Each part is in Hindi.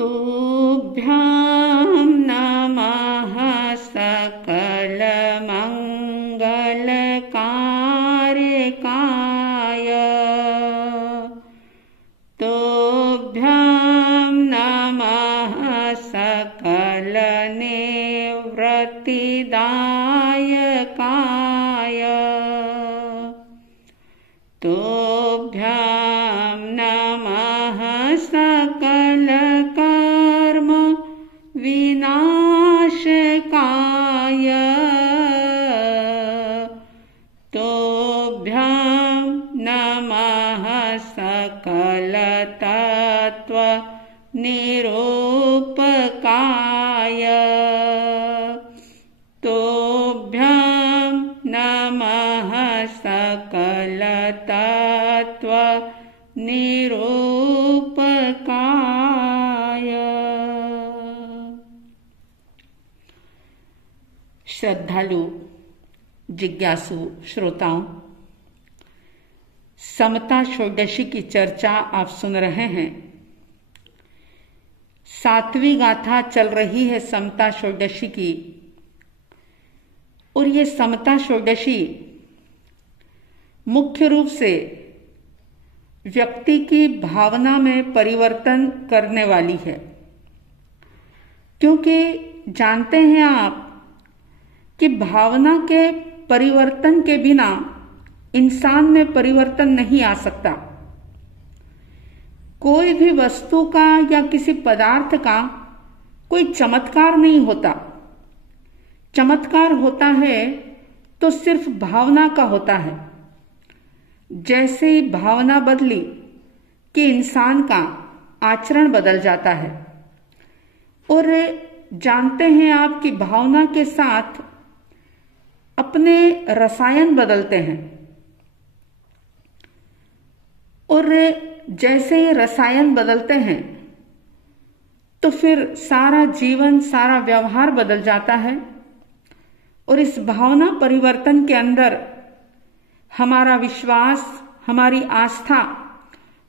तुभ्यां नमः सकलमङ्गलकारकाय। तुभ्यां नमः सकलनिवृत्तिदायकाय। तुभ्यां नमः सकलकर्म विनाशकाय। तुभ्यां नमः सकलतत्त्वनिरूपकाय। तुभ्यां नमः सकलतत्त्वनिरूपकाय। श्रद्धालु जिज्ञासु श्रोताओं, समता षोडशी की चर्चा आप सुन रहे हैं। 7वीं गाथा चल रही है समता षोडशी की, और ये समता षोडशी मुख्य रूप से व्यक्ति की भावना में परिवर्तन करने वाली है। क्योंकि जानते हैं आप कि भावना के परिवर्तन के बिना इंसान में परिवर्तन नहीं आ सकता। कोई भी वस्तु का या किसी पदार्थ का कोई चमत्कार नहीं होता। चमत्कार होता है तो सिर्फ भावना का होता है। जैसे ही भावना बदली कि इंसान का आचरण बदल जाता है। और जानते हैं आप कि भावना के साथ अपने रसायन बदलते हैं, और जैसे ही रसायन बदलते हैं तो फिर सारा जीवन, सारा व्यवहार बदल जाता है। और इस भावना परिवर्तन के अंदर हमारा विश्वास, हमारी आस्था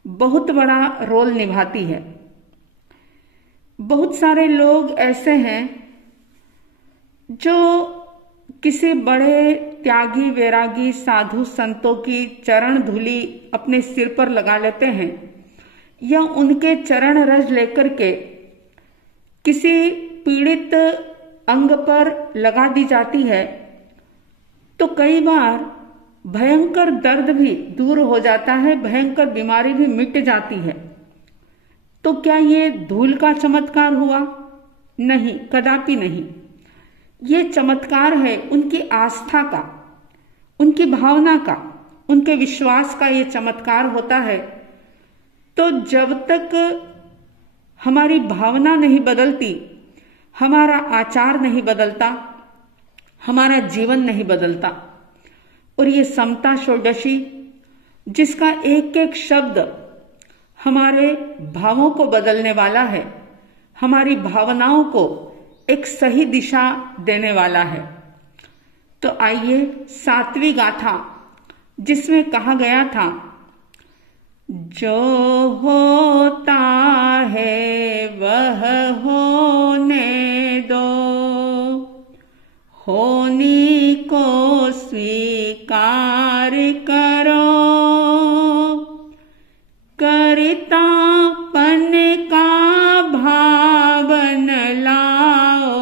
बहुत बड़ा रोल निभाती है। बहुत सारे लोग ऐसे हैं जो किसी बड़े त्यागी, वैरागी, साधु संतों की चरण धूलि अपने सिर पर लगा लेते हैं, या उनके चरण रज लेकर के किसी पीड़ित अंग पर लगा दी जाती है, तो कई बार भयंकर दर्द भी दूर हो जाता है, भयंकर बीमारी भी मिट जाती है। तो क्या ये धूल का चमत्कार हुआ? नहीं, कदापि नहीं। ये चमत्कार है उनकी आस्था का, उनकी भावना का, उनके विश्वास का ये चमत्कार होता है। तो जब तक हमारी भावना नहीं बदलती, हमारा आचार नहीं बदलता, हमारा जीवन नहीं बदलता। और ये समता षोडशी, जिसका एक एक शब्द हमारे भावों को बदलने वाला है, हमारी भावनाओं को एक सही दिशा देने वाला है। तो आइए 7वीं गाथा, जिसमें कहा गया था, जो होता है वह होने दो, होने को स्वीकार करो, कर्तापन का भाव न लाओ,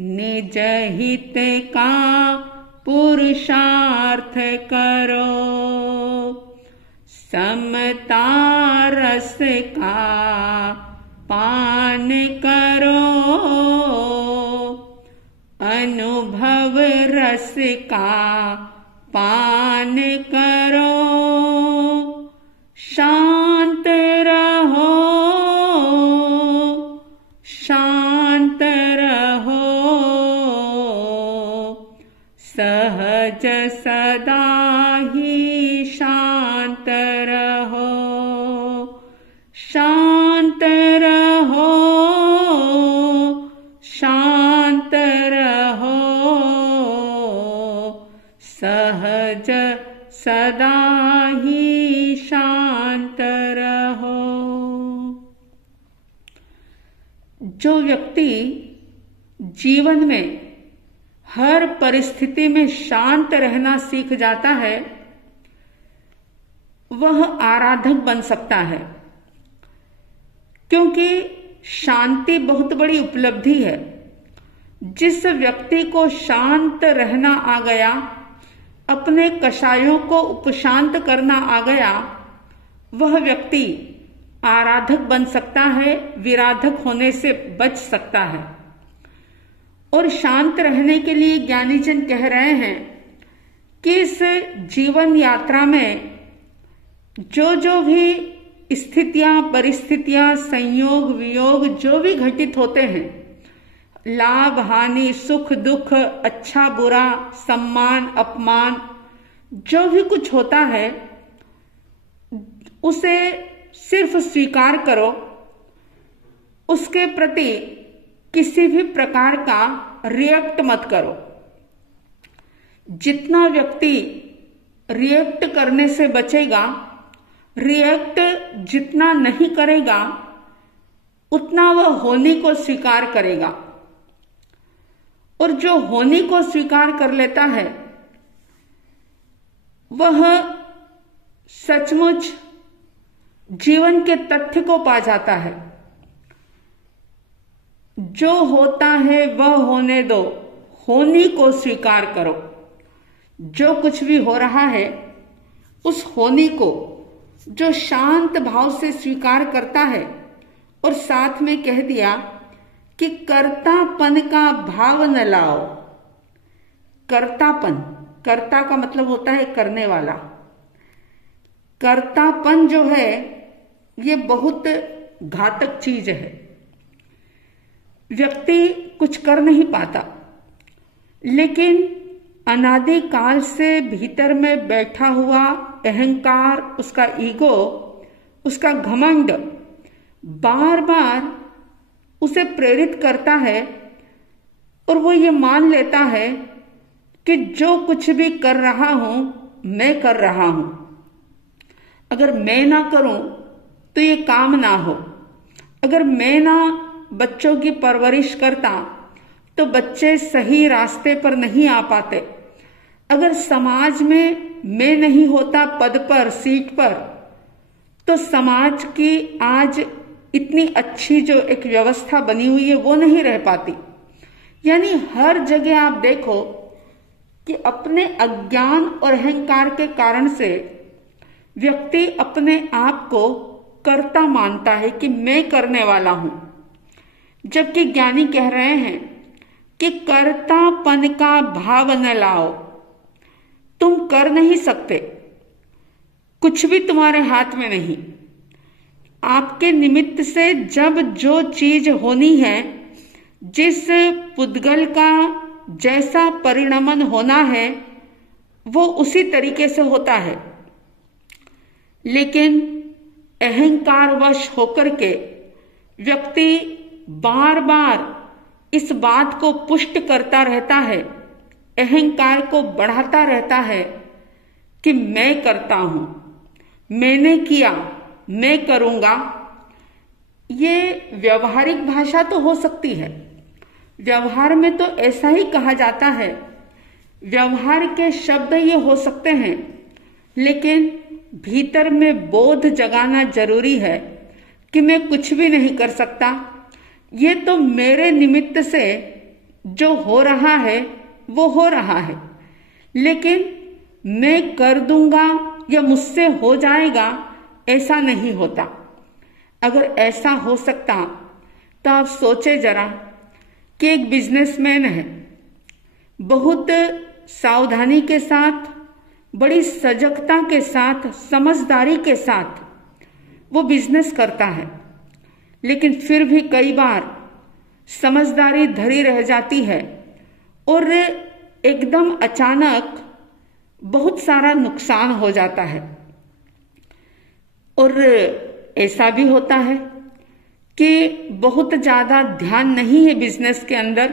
निज हित का पुरुषार्थ करो, समता रस का पान करो, अनुभव रस का पान करो, शांत रहो, शांत रहो, सहज सदा ही शांत रहो, शांत रहो, शांत रहो, सहज सदा ही शांत रहो। जो व्यक्ति जीवन में हर परिस्थिति में शांत रहना सीख जाता है वह आराधक बन सकता है, क्योंकि शांति बहुत बड़ी उपलब्धि है। जिस व्यक्ति को शांत रहना आ गया, अपने कषायों को उपशांत करना आ गया, वह व्यक्ति आराधक बन सकता है, विराधक होने से बच सकता है। और शांत रहने के लिए ज्ञानीजन कह रहे हैं कि इस जीवन यात्रा में जो जो भी स्थितियां, परिस्थितियां, संयोग, वियोग जो भी घटित होते हैं, लाभ, हानि, सुख, दुख, अच्छा, बुरा, सम्मान, अपमान, जो भी कुछ होता है उसे सिर्फ स्वीकार करो, उसके प्रति किसी भी प्रकार का रिएक्ट मत करो। जितना व्यक्ति रिएक्ट करने से बचेगा, रिएक्ट जितना नहीं करेगा, उतना वह होने को स्वीकार करेगा। और जो होने को स्वीकार कर लेता है वह सचमुच जीवन के तथ्य को पा जाता है। जो होता है वह होने दो, होने को स्वीकार करो। जो कुछ भी हो रहा है उस होने को जो शांत भाव से स्वीकार करता है, और साथ में कह दिया कि कर्तापन का भाव न लाओ। कर्तापन, कर्ता का मतलब होता है करने वाला। कर्तापन जो है ये बहुत घातक चीज है। व्यक्ति कुछ कर नहीं पाता, लेकिन अनादि काल से भीतर में बैठा हुआ अहंकार, उसका ईगो, उसका घमंड बार बार उसे प्रेरित करता है, और वो ये मान लेता है कि जो कुछ भी कर रहा हूं मैं कर रहा हूं, अगर मैं ना करूं तो ये काम ना हो, अगर मैं ना बच्चों की परवरिश करता तो बच्चे सही रास्ते पर नहीं आ पाते, अगर समाज में मैं नहीं होता पद पर, सीट पर, तो समाज की आज इतनी अच्छी जो एक व्यवस्था बनी हुई है वो नहीं रह पाती। यानी हर जगह आप देखो कि अपने अज्ञान और अहंकार के कारण से व्यक्ति अपने आप को कर्ता मानता है कि मैं करने वाला हूं, जबकि ज्ञानी कह रहे हैं कि कर्तापन का भाव न लाओ। तुम कर नहीं सकते, कुछ भी तुम्हारे हाथ में नहीं। आपके निमित्त से जब जो चीज होनी है, जिस पुद्गल का जैसा परिणमन होना है वो उसी तरीके से होता है। लेकिन अहंकारवश होकर के व्यक्ति बार बार इस बात को पुष्ट करता रहता है, अहंकार को बढ़ाता रहता है कि मैं करता हूं, मैंने किया, मैं करूंगा। ये व्यवहारिक भाषा तो हो सकती है, व्यवहार में तो ऐसा ही कहा जाता है, व्यवहार के शब्द ये हो सकते हैं, लेकिन भीतर में बोध जगाना जरूरी है कि मैं कुछ भी नहीं कर सकता, ये तो मेरे निमित्त से जो हो रहा है वो हो रहा है, लेकिन मैं कर दूंगा या मुझसे हो जाएगा ऐसा नहीं होता। अगर ऐसा हो सकता तो आप सोचे जरा कि एक बिजनेसमैन है, बहुत सावधानी के साथ, बड़ी सजगता के साथ, समझदारी के साथ वो बिजनेस करता है, लेकिन फिर भी कई बार समझदारी धरी रह जाती है और एकदम अचानक बहुत सारा नुकसान हो जाता है। और ऐसा भी होता है कि बहुत ज्यादा ध्यान नहीं है बिजनेस के अंदर,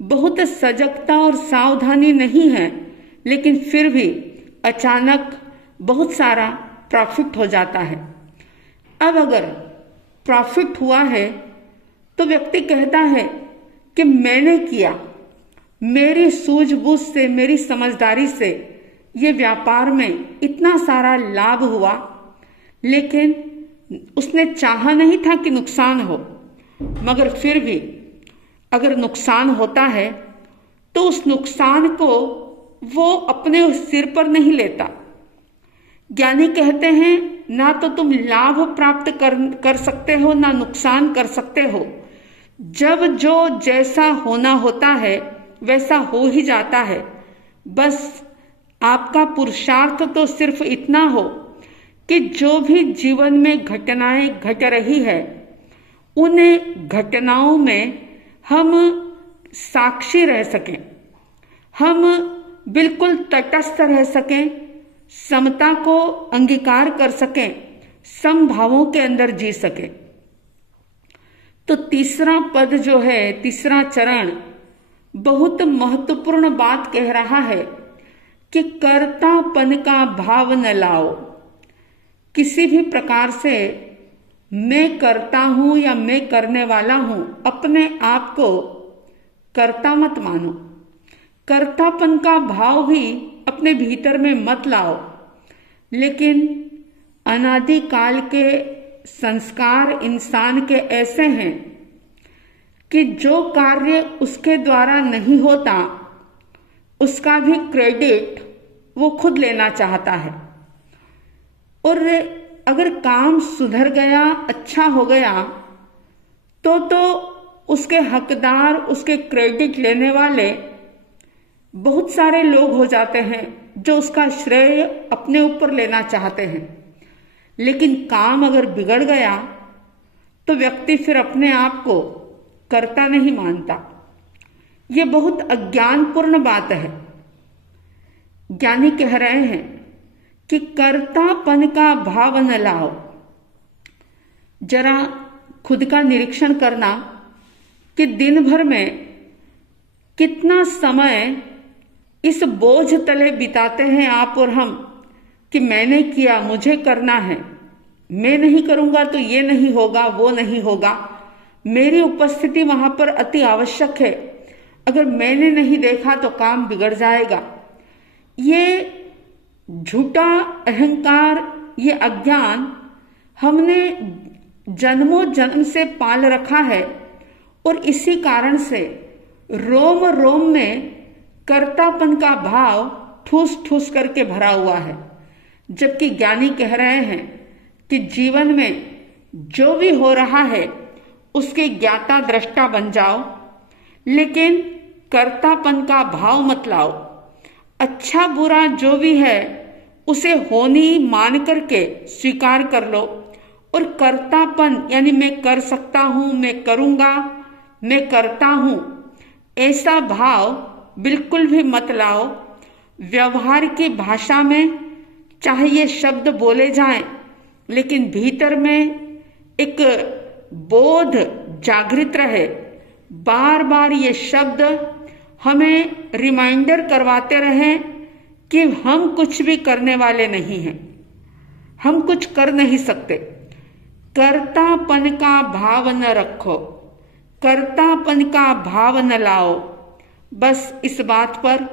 बहुत सजगता और सावधानी नहीं है, लेकिन फिर भी अचानक बहुत सारा प्रॉफिट हो जाता है। अब अगर प्रॉफिट हुआ है तो व्यक्ति कहता है कि मैंने किया, मेरी सूझबूझ से, मेरी समझदारी से ये व्यापार में इतना सारा लाभ हुआ, लेकिन उसने चाहा नहीं था कि नुकसान हो, मगर फिर भी अगर नुकसान होता है तो उस नुकसान को वो अपने सिर पर नहीं लेता। ज्ञानी कहते हैं ना तो तुम लाभ प्राप्त कर सकते हो, ना नुकसान कर सकते हो। जब जो जैसा होना होता है वैसा हो ही जाता है। बस आपका पुरुषार्थ तो सिर्फ इतना हो कि जो भी जीवन में घटनाएं घट रही है, उन्हें घटनाओं में हम साक्षी रह सकें, हम बिल्कुल तटस्थ रह सकें, समता को अंगीकार कर सकें, समभावों के अंदर जी सकें। तो तीसरा पद जो है, तीसरा चरण बहुत महत्वपूर्ण बात कह रहा है कि कर्तापन का भाव न लाओ। किसी भी प्रकार से मैं करता हूं या मैं करने वाला हूं, अपने आप को कर्ता मत मानो। कर्तापन का भाव भी अपने भीतर में मत लाओ। लेकिन अनादिकाल के संस्कार इंसान के ऐसे हैं कि जो कार्य उसके द्वारा नहीं होता, उसका भी क्रेडिट वो खुद लेना चाहता है। और अगर काम सुधर गया, अच्छा हो गया, तो उसके हकदार, उसके क्रेडिट लेने वाले बहुत सारे लोग हो जाते हैं जो उसका श्रेय अपने ऊपर लेना चाहते हैं। लेकिन काम अगर बिगड़ गया तो व्यक्ति फिर अपने आप को कर्ता नहीं मानता। ये बहुत अज्ञानपूर्ण बात है। ज्ञानी कह रहे हैं कि कर्तापन का भाव न लाओ। जरा खुद का निरीक्षण करना कि दिन भर में कितना समय इस बोझ तले बिताते हैं आप और हम कि मैंने किया, मुझे करना है, मैं नहीं करूंगा तो ये नहीं होगा, वो नहीं होगा, मेरी उपस्थिति वहां पर अति आवश्यक है, अगर मैंने नहीं देखा तो काम बिगड़ जाएगा। ये झूठा अहंकार, ये अज्ञान हमने जन्मों जन्म से पाल रखा है और इसी कारण से रोम रोम में कर्तापन का भाव ठूस ठूस करके भरा हुआ है। जबकि ज्ञानी कह रहे हैं कि जीवन में जो भी हो रहा है उसके ज्ञाता दृष्टा बन जाओ, लेकिन कर्तापन का भाव मत लाओ। अच्छा बुरा जो भी है उसे होनी मान करके स्वीकार कर लो और कर्तापन यानी मैं कर सकता हूं, मैं करूंगा, मैं करता हूं, ऐसा भाव बिल्कुल भी मत लाओ। व्यवहार की भाषा में चाहे ये शब्द बोले जाएं, लेकिन भीतर में एक बोध जागृत रहे। बार बार ये शब्द हमें रिमाइंडर करवाते रहें कि हम कुछ भी करने वाले नहीं हैं, हम कुछ कर नहीं सकते। कर्तापन का भाव न रखो, कर्तापन का भाव न लाओ। बस इस बात पर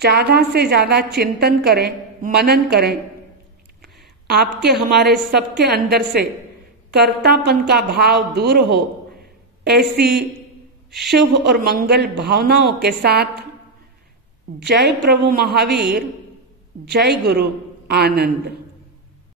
ज्यादा से ज्यादा चिंतन करें, मनन करें। आपके हमारे सबके अंदर से कर्तापन का भाव दूर हो। ऐसी शुभ और मंगल भावनाओं के साथ जय प्रभु महावीर, जय गुरु आनंद।